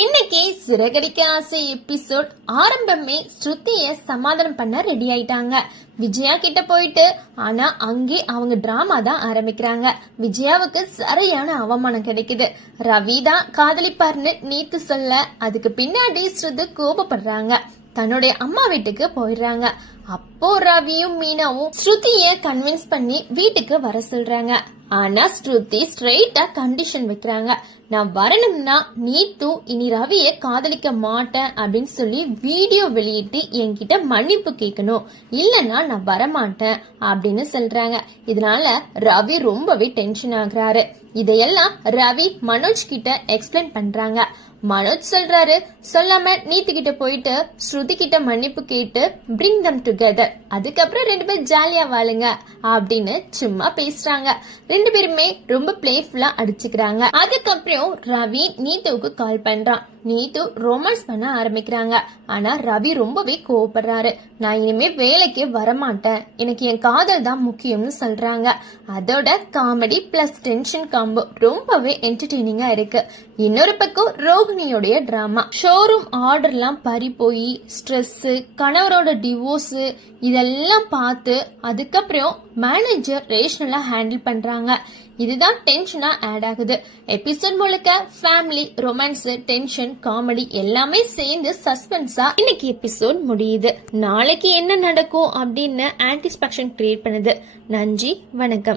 இன்னைக்கு சிறகடிக்க ஆசை எபிசோட் ஆரம்பமே ஸ்ருதிய சமாதானம் பண்ண ரெடி ஆயிட்டாங்க. விஜயா கிட்ட போயிட்டு ஆனா அங்கே அவங்க டிராமா தான் ஆரம்பிக்கிறாங்க. விஜயாவுக்கு சரியான அவமானம் கிடைக்குது. ரவி தான் காதலிப்பார்னு நீத்து சொல்ல அதுக்கு பின்னாடி ஸ்ருதி கோபப்படுறாங்க. தன்னுடைய அம்மா வீட்டுக்கு போயிடுறாங்க. அப்போ ரவியும் மீனாவும் ஸ்ருதிய கன்வின்ஸ் பண்ணி வீட்டுக்கு வர சொல்றாங்க. ஆனா ஸ்ருதி ஸ்ட்ரெயிட்டா கண்டிஷன் வைக்கிறாங்க. நான் வரணும்னா நீத்து இனி ரவிய காதலிக்க மாட்டேன் அப்படின்னு சொல்லி வீடியோ வெளியிட்டு என்கிட்ட மன்னிப்பு கேட்கணும், இல்லன்னா நான் வரமாட்டேன் அப்படின்னு சொல்றாங்க. இதனால ரவி ரொம்பவே டென்ஷன் ஆகுறாரு. இதையெல்லாம் ரவி மனோஜ் கிட்ட எக்ஸ்பிளைன் பண்றாங்க. மனோஜ் சொல்றாரு, சொல்லாம நீத்து கிட்ட போயிட்டு ஸ்ருதி கிட்ட மன்னிப்பு கேட்டு பிரிங் தம் டுகெதர், அதுக்கப்புறம் 2 பேரும் ஜாலியா வாழுங்க அப்படின்னு சும்மா பேசுறாங்க. 2 பேருமே ரொம்ப பிளேஃபுல்லா அடிச்சுக்கிறாங்க. அதுக்கப்புறம் ரவி நீத்துவுக்கு கால் பண்றான். நீத்து ரொமான்ஸ் பண்ண ஆரம்பிக்கிறாங்க. ஆனா ரவி ரொம்பவே கோவப்படுறாரு. நான் இனிமே வேலைக்கு வரமாட்டேன், எனக்கு என் காதல் தான் முக்கியம்னு சொல்றாங்க. அதோட காமெடி பிளஸ் டென்ஷன் காம்போ ரொம்பவே என்டர்டெய்னிங்கா இருக்கு. இன்னொரு பக்கம் ரோஹிணியோடைய டிராமா, ஷோரூம் ஆர்டர்லாம் பறி போய் ஸ்ட்ரெஸ், கணவரோட டிவோர்ஸ் இதெல்லாம் பார்த்து அதுக்கப்புறம் மேனேஜர் ரேஷனலா ஹேண்டில் பண்றாங்க. இதுதான் டென்ஷனா ஆட் ஆகுது. எபிசோட் முழுக்க ஃபேமிலி, ரொமான்ஸ், டென்ஷன், காமெடி எல்லாமே சேர்ந்து சஸ்பென்ஸா இன்னைக்கு எபிசோட் முடியுது. நாளைக்கு என்ன நடக்கும் அப்படின்னு ஆன்டிஸ்பெக்ஷன் கிரியேட் பண்ணுது. நன்றி, வணக்கம்.